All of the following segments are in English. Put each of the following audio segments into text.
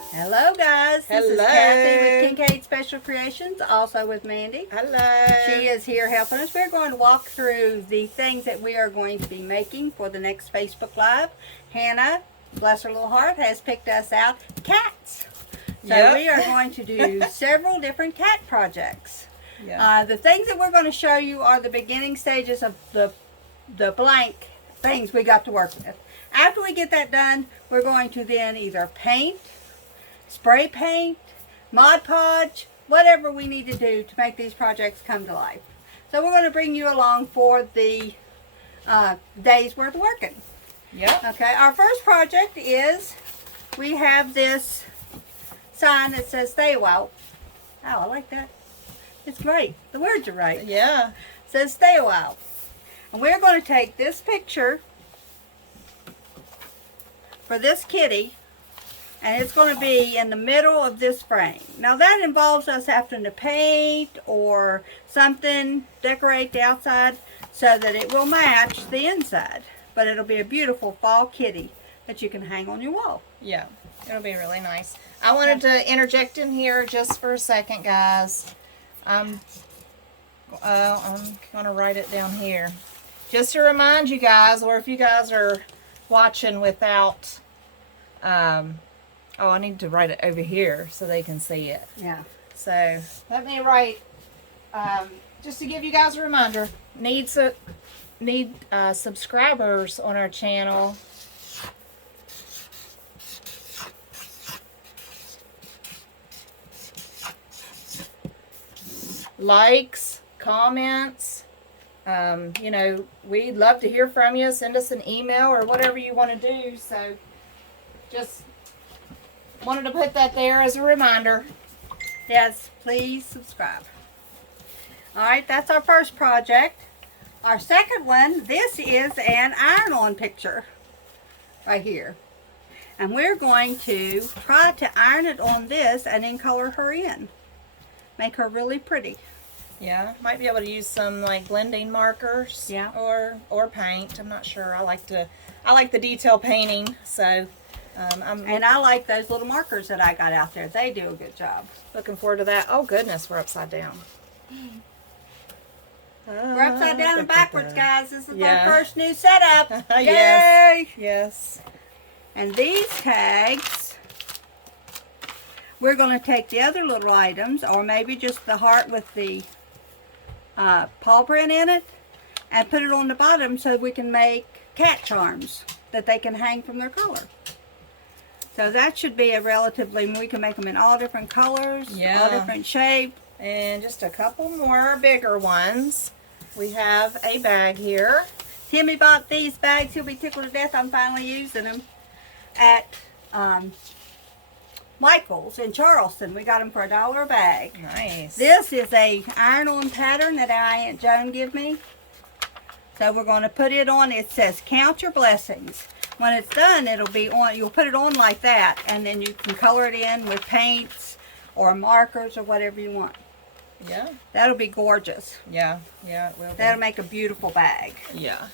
Hello guys, this is Hello. Kathy with Kincaid Special Creations, also with Mandy. Hello. She is here helping us. We're going to walk through the things that we are going to be making for the next Facebook Live. Hannah, bless her little heart, has picked us out cats. So Yep. we are going to do several different cat projects. Yeah. The things that we're going to show you are the beginning stages of the blank things we got to work with. After we get that done, we're going to then either paint, spray paint, Mod Podge, whatever we need to do to make these projects come to life. So we're going to bring you along for the day's worth of working. Yep. Okay, our first project is we have this sign that says stay a while. Oh, I like that. It's great. The words are right. Yeah. It says stay a while. And we're going to take this picture for this kitty, and it's going to be in the middle of this frame. Now that involves us having to paint or something, decorate the outside so that it will match the inside. But it'll be a beautiful fall kitty that you can hang on your wall. Yeah. It'll be really nice. I wanted to interject in here just for a second, guys. I'm going to write it down here. Just to remind you guys, or if you guys are watching without, oh, I need to write it over here so they can see it. Yeah. So let me write, just to give you guys a reminder, need subscribers on our channel. Likes, comments, you know, we'd love to hear from you. Send us an email or whatever you want to do. So just wanted to put that there as a reminder. Yes, please subscribe. Alright, that's our first project. Our second one, this is an iron-on picture right here. And we're going to try to iron it on this and then color her in. Make her really pretty. Yeah, might be able to use some like blending markers. Yeah. Or paint. I'm not sure. I like the detail painting. So And I like those little markers that I got out there. They do a good job. looking forward to that. Oh goodness, we're upside down. We're upside down and backwards, guys. This is Yeah. our first new setup. Yay! Yes. Yes. And these tags, we're going to take the other little items, or maybe just the heart with the paw print in it, and put it on the bottom so we can make cat charms that they can hang from their collar. So that should be a relatively, we can make them in all different colors, Yeah. all different shapes. And just a couple more bigger ones. We have a bag here. Timmy bought these bags. He'll be tickled to death. I'm finally using them at Michael's in Charleston. We got them for $1 a bag. Nice. This is a iron-on pattern that our Aunt Joan gave me. So we're going to put it on. It says count your blessings. When it's done, it'll be on. You'll put it on like that, and then you can color it in with paints or markers or whatever you want. Yeah. That'll be gorgeous. Yeah. Yeah, it will be. That'll make a beautiful bag. Yeah.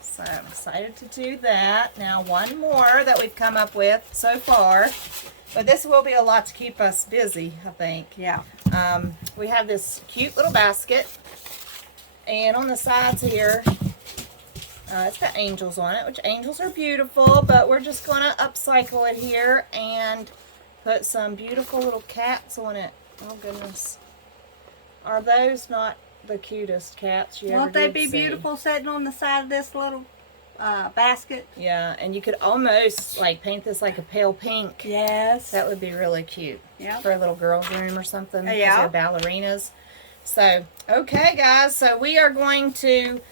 So I'm excited to do that. Now one more that we've come up with so far. But this will be a lot to keep us busy, I think. Yeah. We have this cute little basket. And on the sides here, it's got angels on it, which angels are beautiful. But we're just going to upcycle it here and put some beautiful little cats on it. Oh, goodness. Are those not the cutest cats you ever Won't they did be see? beautiful sitting on the side of this little basket? Yeah, and you could almost like paint this like a pale pink. Yes. That would be really cute. Yeah. For a little girl's room or something. 'Cause Yeah. they're ballerinas. So, okay guys, so we are going to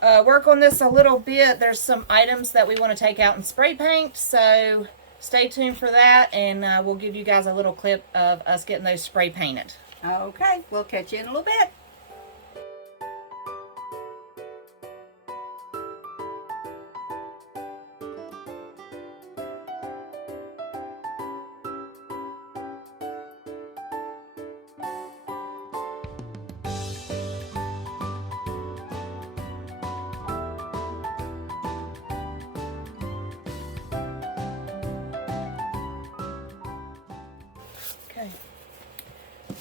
work on this a little bit. There's some items that we want to take out and spray paint, so stay tuned for that, and we'll give you guys a little clip of us getting those spray painted. Okay, we'll catch you in a little bit.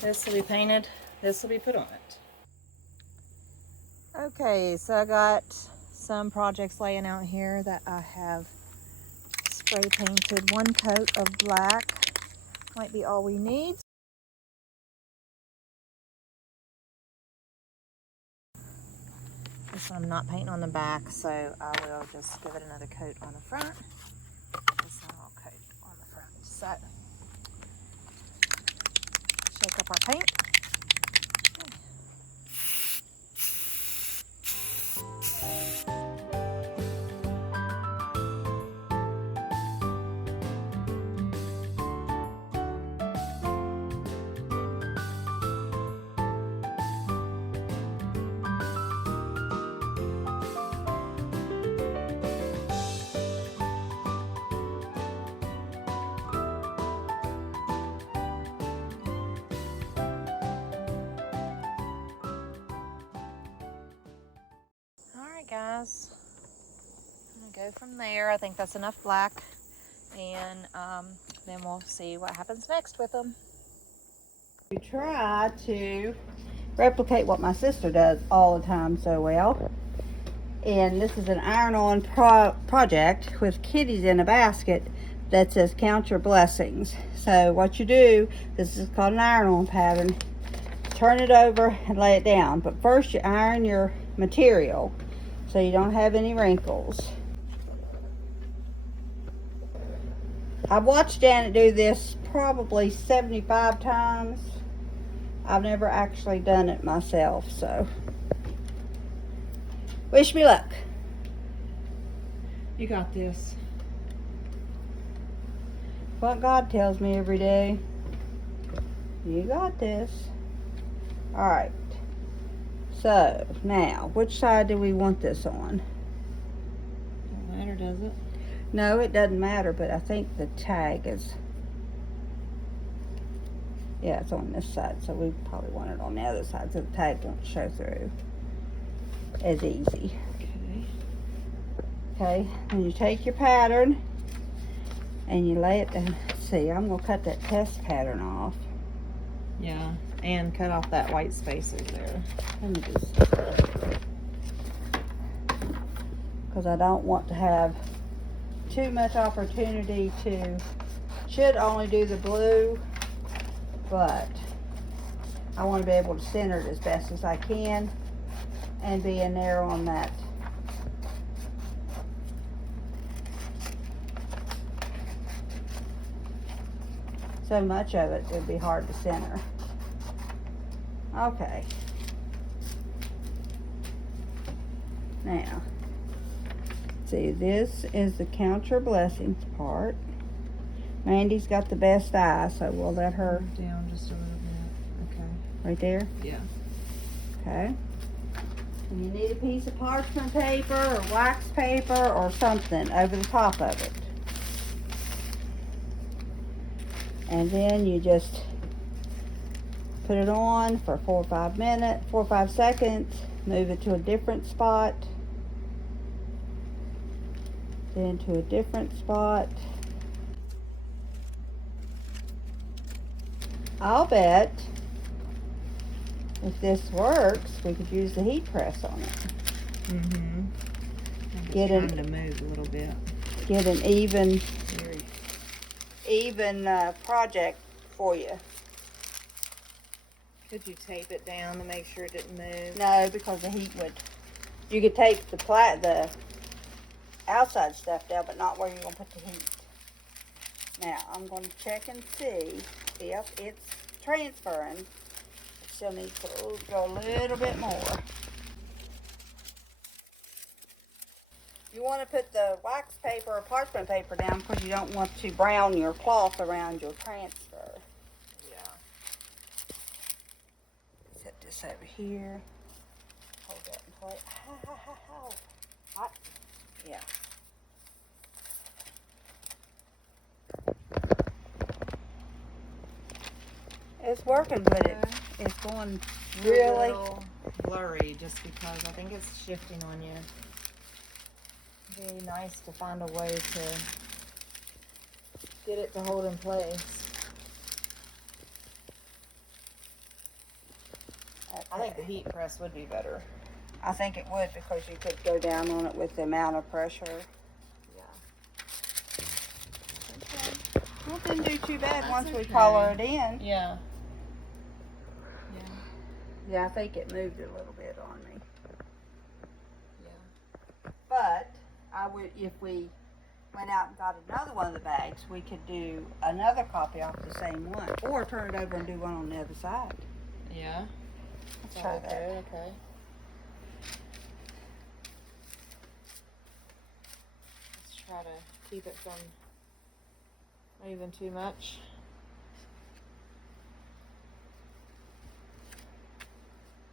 This will be painted. This will be put on it. Okay, so I got some projects laying out here that I have spray painted. One coat of black might be all we need. This one I'm not painting on the back, so I will just give it another coat on the front. This one I'll coat on the front. So, shake up our paint. Alright guys, I'm going to go from there. I think that's enough black, and then we'll see what happens next with them. We try to replicate what my sister does all the time so well. And this is an iron-on project with kitties in a basket that says count your blessings. So what you do, this is called an iron-on pattern. Turn it over and lay it down. But first you iron your material so you don't have any wrinkles. I've watched Janet do this probably 75 times. I've never actually done it myself, so wish me luck. You got this. What God tells me every day. You got this. Alright. So, now, which side do we want this on? Don't matter, does it? No, it doesn't matter, but I think the tag is... Yeah, it's on this side, so we probably want it on the other side so the tag won't show through as easy. Okay. Okay, then you take your pattern and you lay it down. See, I'm going to cut that test pattern off. Yeah, and cut off that white space over there. Let me just... Because I don't want to have too much opportunity to... Should only do the blue, but I want to be able to center it as best as I can and be in there on that. So much of it would be hard to center. Okay. Now, see, this is the count your blessings part. Mandy's got the best eye, so we'll let her. Down just a little bit. Okay. Right there? Yeah. Okay. And you need a piece of parchment paper or wax paper or something over the top of it. And then you just put it on for 4 or 5 seconds, move it to a different spot, then to a different spot. I'll bet if this works, we could use the heat press on it. Mm-hmm. Get It's it- trying to move a little bit. Get an even project for you. Could you tape it down to make sure it didn't move? No, because the heat would. You could take the outside stuff down, but not where you're gonna put the heat. Now I'm going to check and see if it's transferring. It still needs to go a little bit more. You want to put the wax paper or parchment paper down because you don't want to brown your cloth around your transfer. Yeah. Set this over here. Hold that in place. Hot. Yeah. It's working, but it's going really A little blurry just because I think it's shifting on you. It'd be nice to find a way to get it to hold in place. I think the heat press would be better. I think it would, because you could go down on it with the amount of pressure. Yeah. Well, it didn't do too bad That's once we okay. color it in. Yeah. Yeah, I think it moved a little bit on me. Yeah. But if we went out and got another one of the bags, we could do another copy off the same one, or turn it over and do one on the other side. Yeah. Let's try that. Okay. Let's try to keep it from moving too much.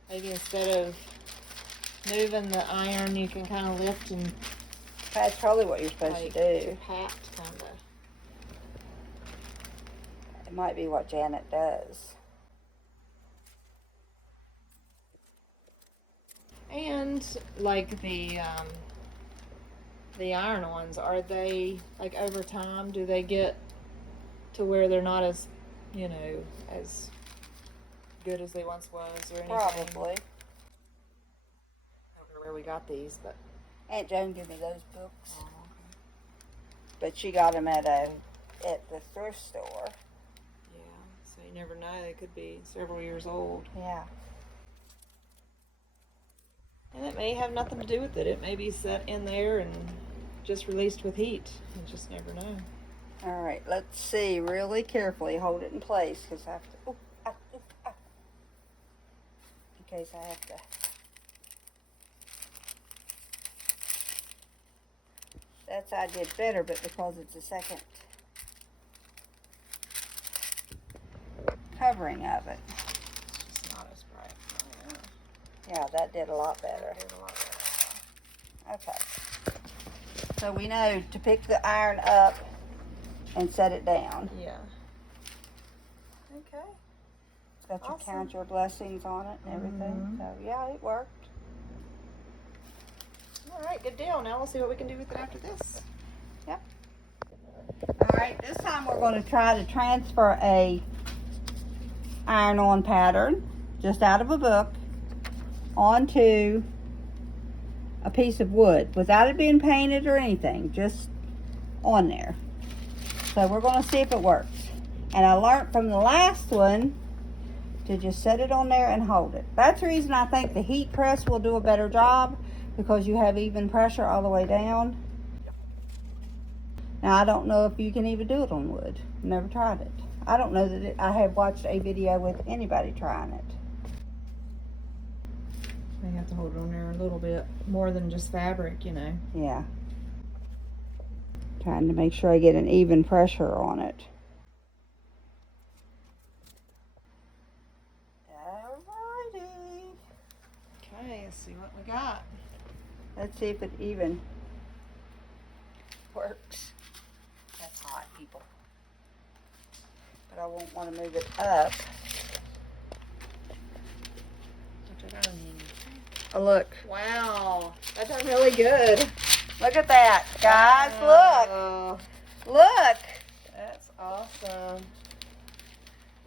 Maybe instead of moving the iron, you can kind of lift and That's probably what you're supposed to do. pat, kind of. It might be what Janet does. And like the iron-ons, are they, like, over time, do they get to where they're not as, you know, as good as they once was or anything? Probably. I don't know where we got these, but Aunt Joan gave me those books, okay. but she got them at the thrift store. Yeah, so you never know, they could be several years old. Yeah. And it may have nothing to do with it. It may be set in there and just released with heat. You just never know. All right, let's see really carefully. Hold it in place, because I have to. In case I have to. That's I did better, but because it's a second covering of it. It's just not as bright. Oh, Yeah, that did a lot better. yeah. Did a lot better. Okay. So we know to pick the iron up and set it down. Yeah. Okay. It's got your Awesome. count your blessings on it and everything. Mhm. So yeah, it worked. All right, good deal. Now we'll see what we can do with it after this. Yep. All right, this time we're going to try to transfer a iron-on pattern just out of a book onto a piece of wood without it being painted or anything, just on there. So we're going to see if it works. And I learned from the last one to just set it on there and hold it. That's the reason I think the heat press will do a better job, because you have even pressure all the way down. Now I don't know if you can even do it on wood. Never tried it. I don't know that I have watched a video with anybody trying it. May have to hold it on there a little bit more than just fabric, you know. Yeah. Trying to make sure I get an even pressure on it. Alrighty. Okay, let's see what we got. Let's see if it even works. That's hot, people. But I won't want to move it up. Oh, look. Wow, that done really good. Look at that, guys. Wow. Look. Look. That's awesome.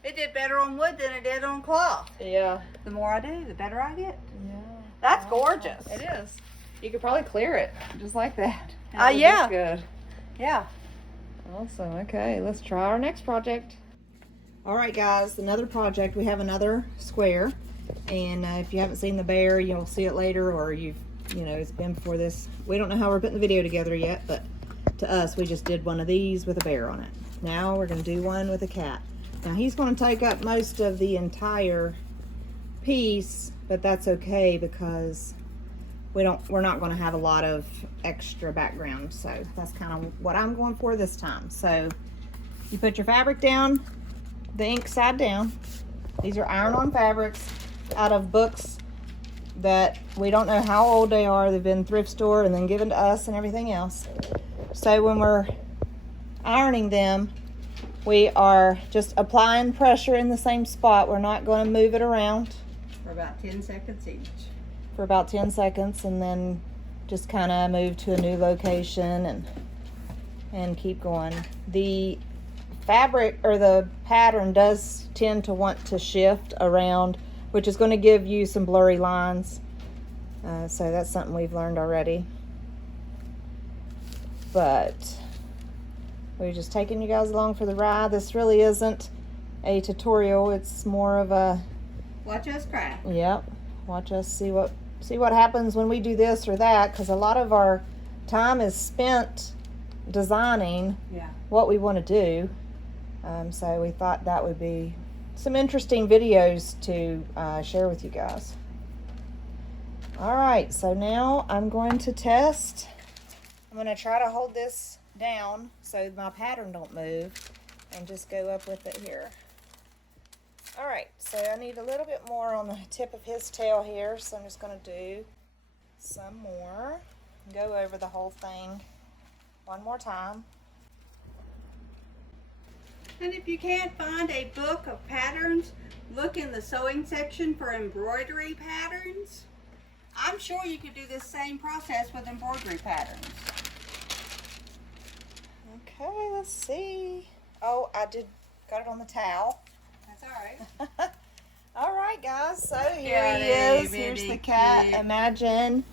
It did better on wood than it did on cloth. Yeah. The more I do, the better I get. Yeah. That's gorgeous. It is. You could probably clear it just like that. Yeah. Good. Yeah. Awesome. Okay, let's try our next project. All right, guys, another project. We have another square, and if you haven't seen the bear, you'll see it later, or you know, it's been before this. We don't know how we're putting the video together yet, but to us, we just did one of these with a bear on it. Now we're going to do one with a cat. Now he's going to take up most of the entire piece, but that's okay because we're not going to have a lot of extra background. So that's kind of what I'm going for this time. So you put your fabric down, the ink side down. These are iron-on fabrics out of books that we don't know how old they are. They've been thrift store and then given to us and everything else. So when we're ironing them, we are just applying pressure in the same spot. We're not going to move it around. For about 10 seconds each. For about 10 seconds, and then just kind of move to a new location and keep going. The fabric or the pattern does tend to want to shift around which is going to give you some blurry lines. So that's something we've learned already. But we're just taking you guys along for the ride. This really isn't a tutorial. It's more of a watch us craft. Yep. Watch us see what happens when we do this or that, because a lot of our time is spent designing what we want to do. So we thought that would be some interesting videos to share with you guys. All right, so now I'm going to test. I'm going to try to hold this down so my pattern don't move and just go up with it here. All right, so I need a little bit more on the tip of his tail here, so I'm just going to do some more. Go over the whole thing one more time. And if you can't find a book of patterns, look in the sewing section for embroidery patterns. I'm sure you could do this same process with embroidery patterns. Okay, let's see. Oh, I got it on the towel. That's all right. All right, guys, so here he is. Here's the cat. Imagine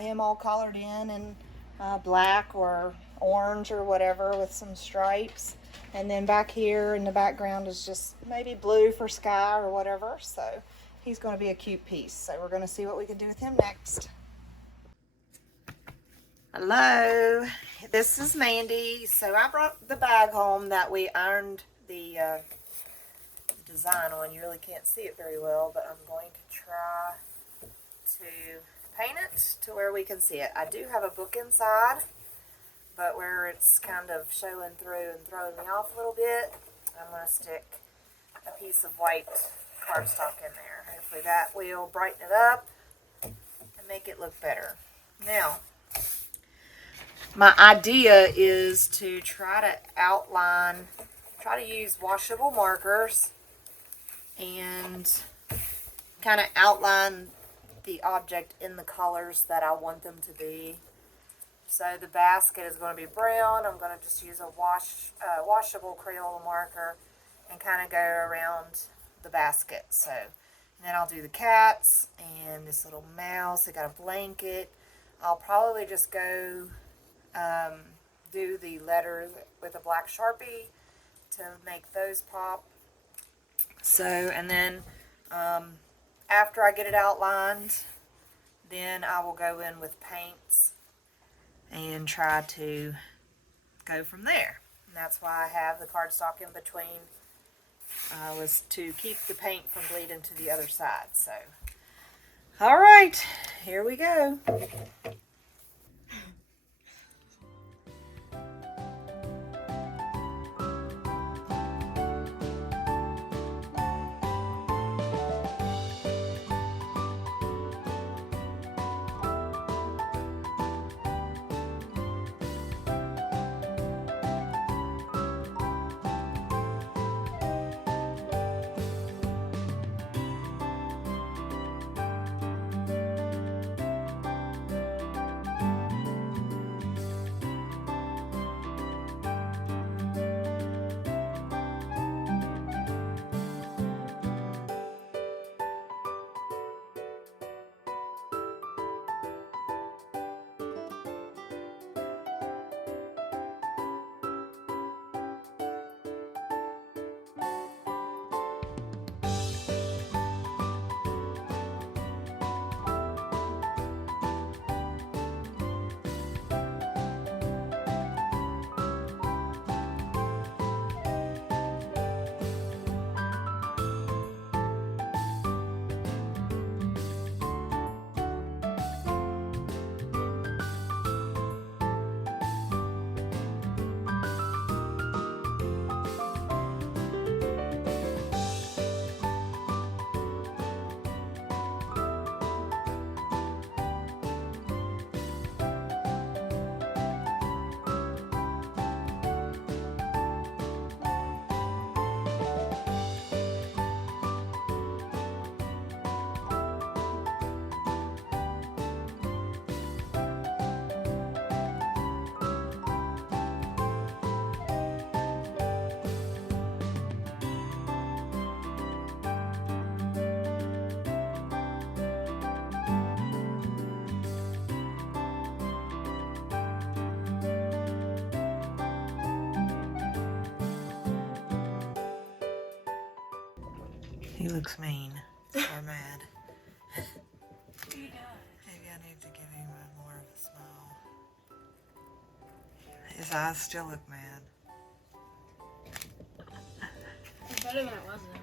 him all colored in black or orange or whatever with some stripes. And then back here in the background is just maybe blue for sky or whatever. So he's going to be a cute piece. So we're going to see what we can do with him next. Hello, this is Mandy. So I brought the bag home that we ironed the design on. You really can't see it very well, but I'm going to try to paint it to where we can see it. I do have a book inside, but where it's kind of showing through and throwing me off a little bit, I'm going to stick a piece of white cardstock in there. Hopefully that will brighten it up and make it look better. Now, my idea is to try to use washable markers and kind of outline the object in the colors that I want them to be. So the basket is going to be brown. I'm going to just use a washable Crayola marker and kind of go around the basket. So, and then I'll do the cats and this little mouse. I got a blanket. I'll probably just go do the letters with a black Sharpie to make those pop. So, and then after I get it outlined, then I will go in with paints and try to go from there. And that's why I have the cardstock in between, was to keep the paint from bleeding to the other side. So, all right, here we go. He looks mean or mad. He does. Maybe I need to give him more of a smile. His eyes still look mad. It's better than it was though.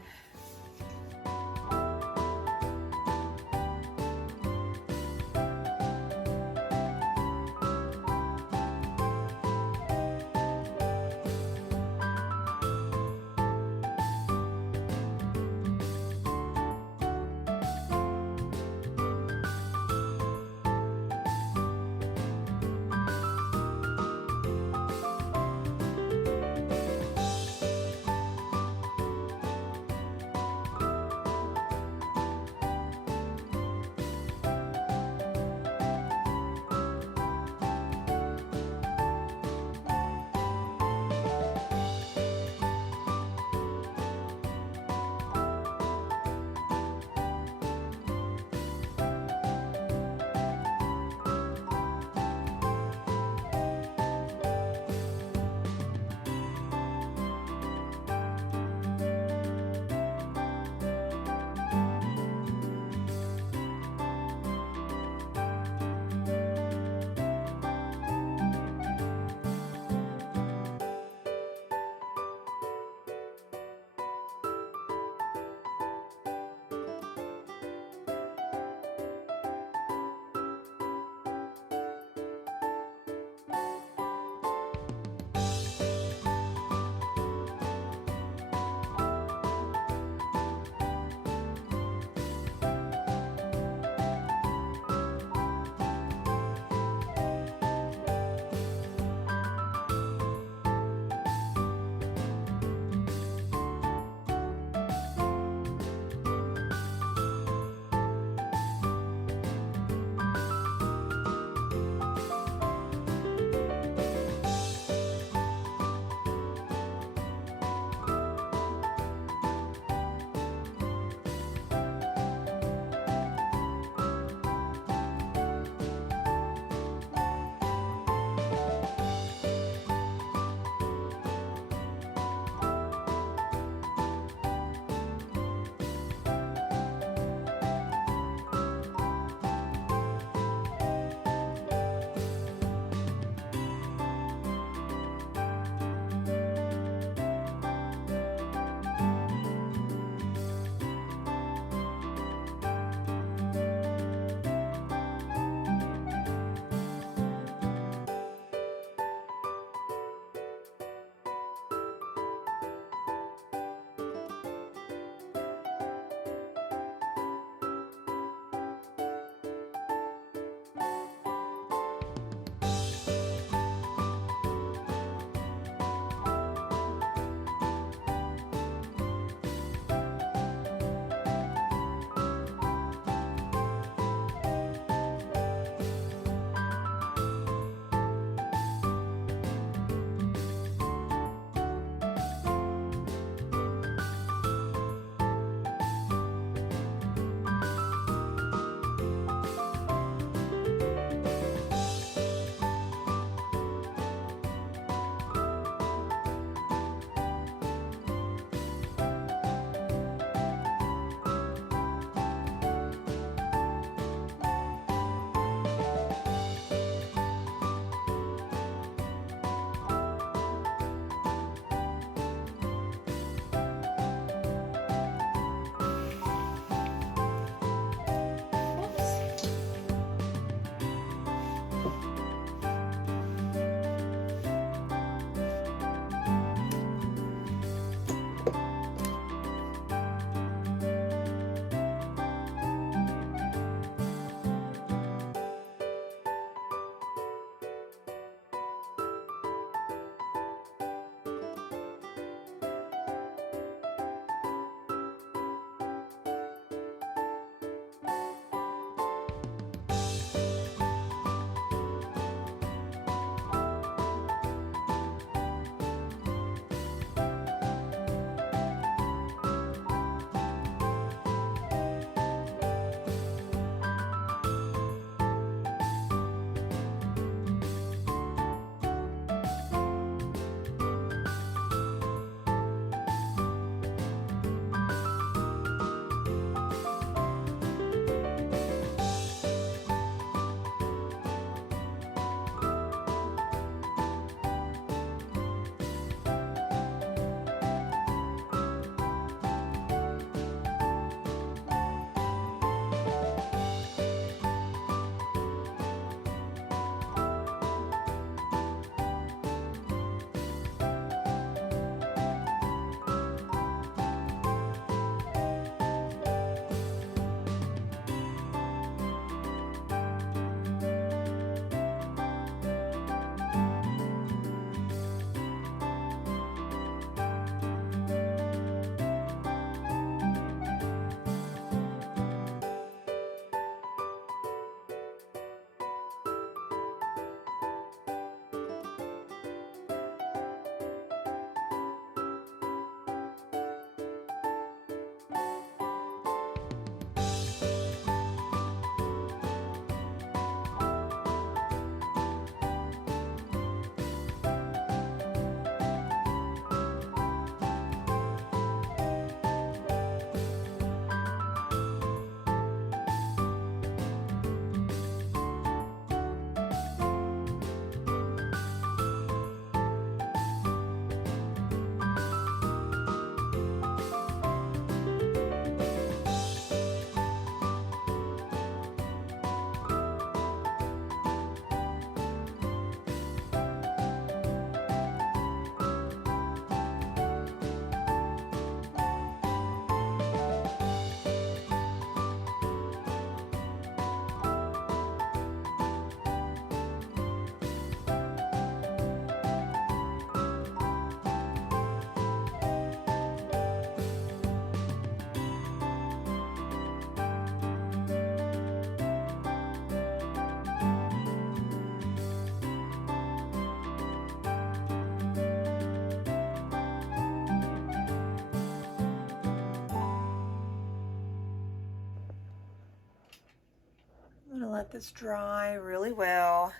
let this dry really well.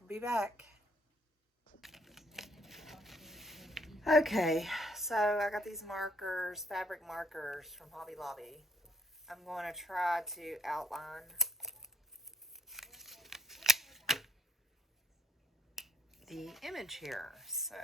I'll be back. Okay, so I got these markers, fabric markers from Hobby Lobby. I'm going to try to outline the image here. So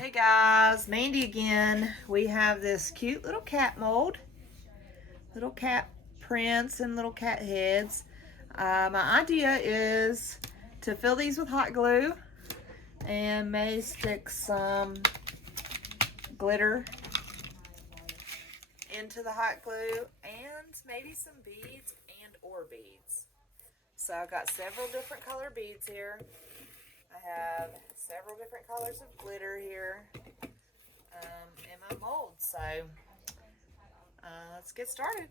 hey guys, Mandy again. We have this cute little cat mold, little cat prints and little cat heads. My idea is to fill these with hot glue and may stick some glitter into the hot glue and maybe some beads and or beads. So I've got several different color beads here. I have several different colors of glitter here in my mold. So let's get started.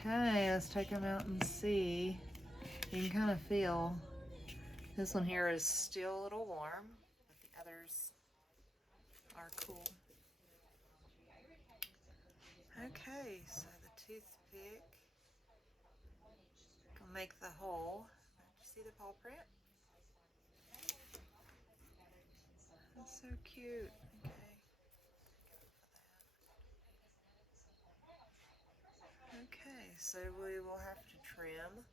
Okay, let's take them out and see. You can kind of feel this one here is still a little warm, but the others are cool. Okay, so the toothpick will make the hole. Did you see the paw print? That's so cute. Okay. Okay, so we will have to trim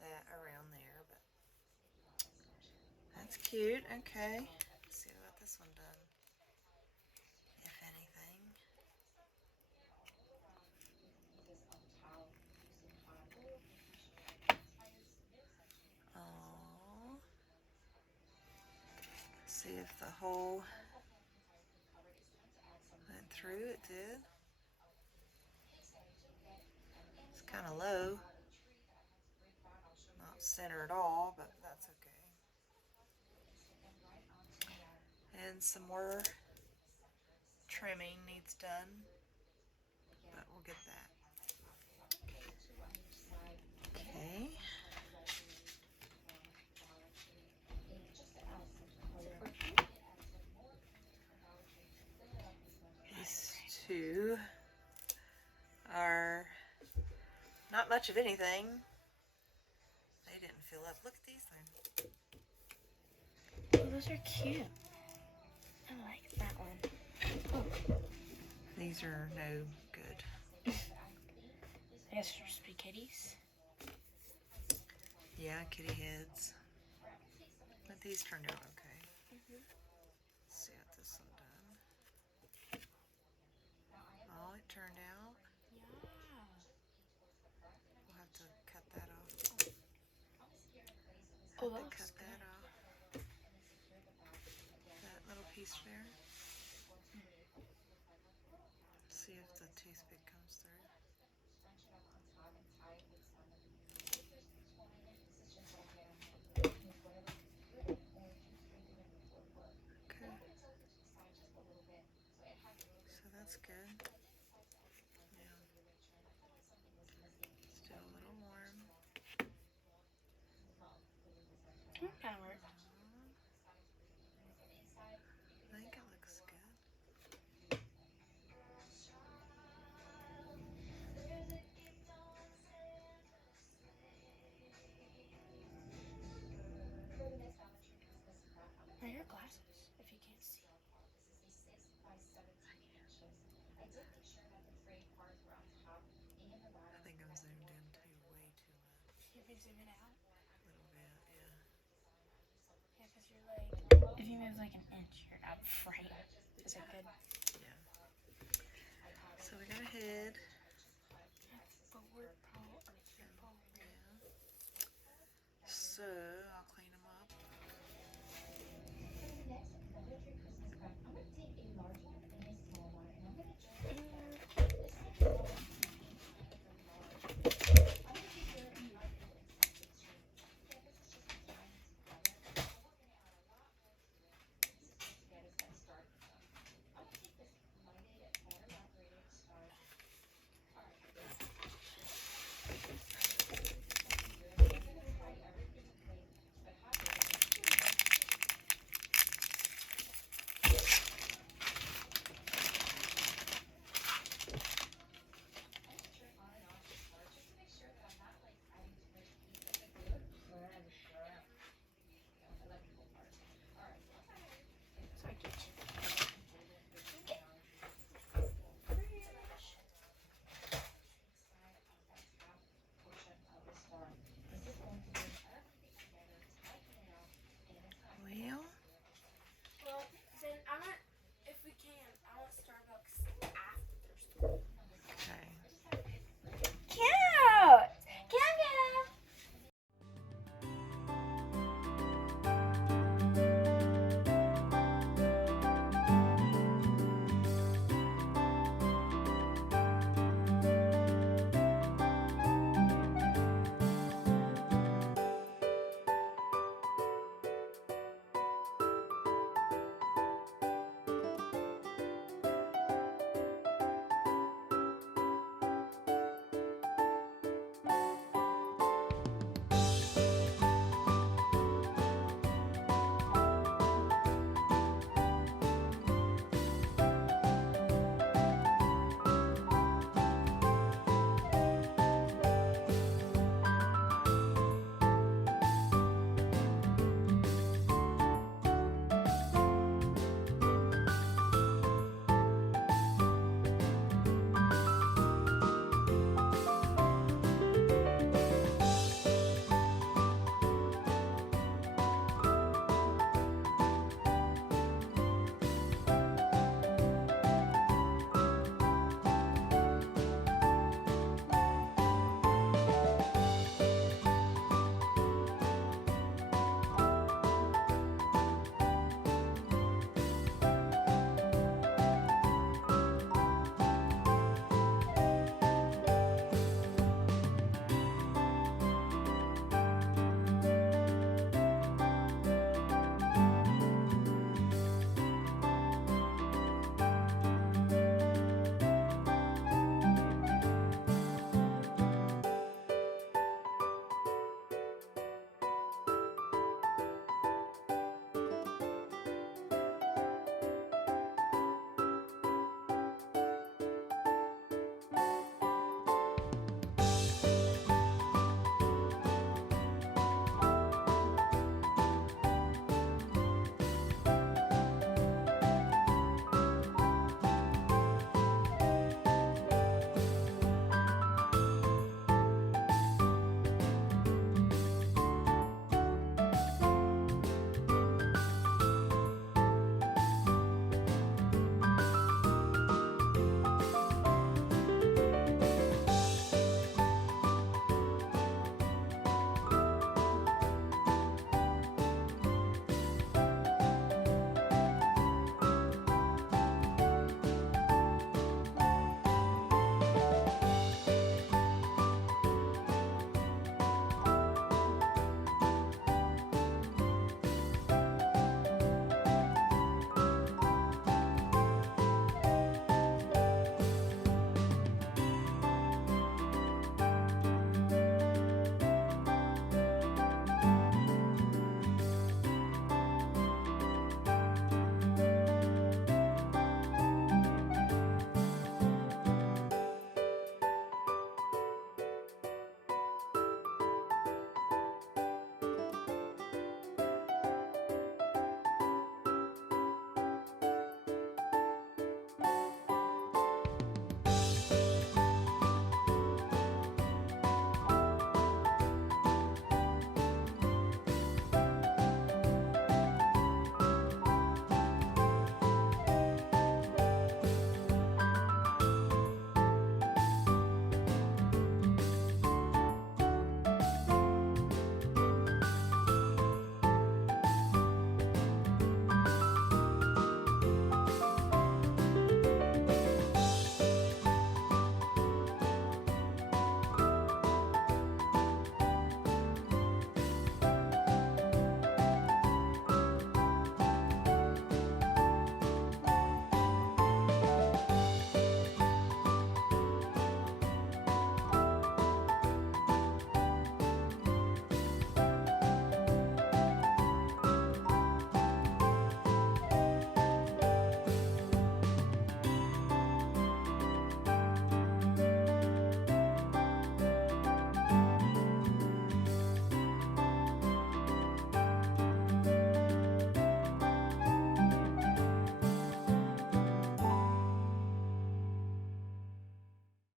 that around there, but that's cute. Okay, let's see what this one done, if anything. Oh, see if the hole went through. It did. It's kind of low, not center at all, but that's okay. And some more trimming needs done, but we'll get that. Okay. These two are not much of anything. They didn't fill up. Look at these things. Oh, those are cute. I like that one. Oh. These are no good. I guess they're just be kitties. Yeah, kitty heads. But these turned out okay. Let's see what this one done. Oh, it turned out. Yeah. We'll have to cut that off. Oh, Have to looks cut good. that off. That little piece there. See if the toothpick comes through. Okay. So that's good. Yeah. Still a little warm. That kind of works. I think it looks good. Are your glasses, if you can't see? I think I'm zoomed in way too much. You can zoom it out? A little bit, yeah. Yeah, because you're like, if you move like an inch, you're out of frame. Is it good? Yeah. So we got a head. Forward paw or third paw. Yeah. So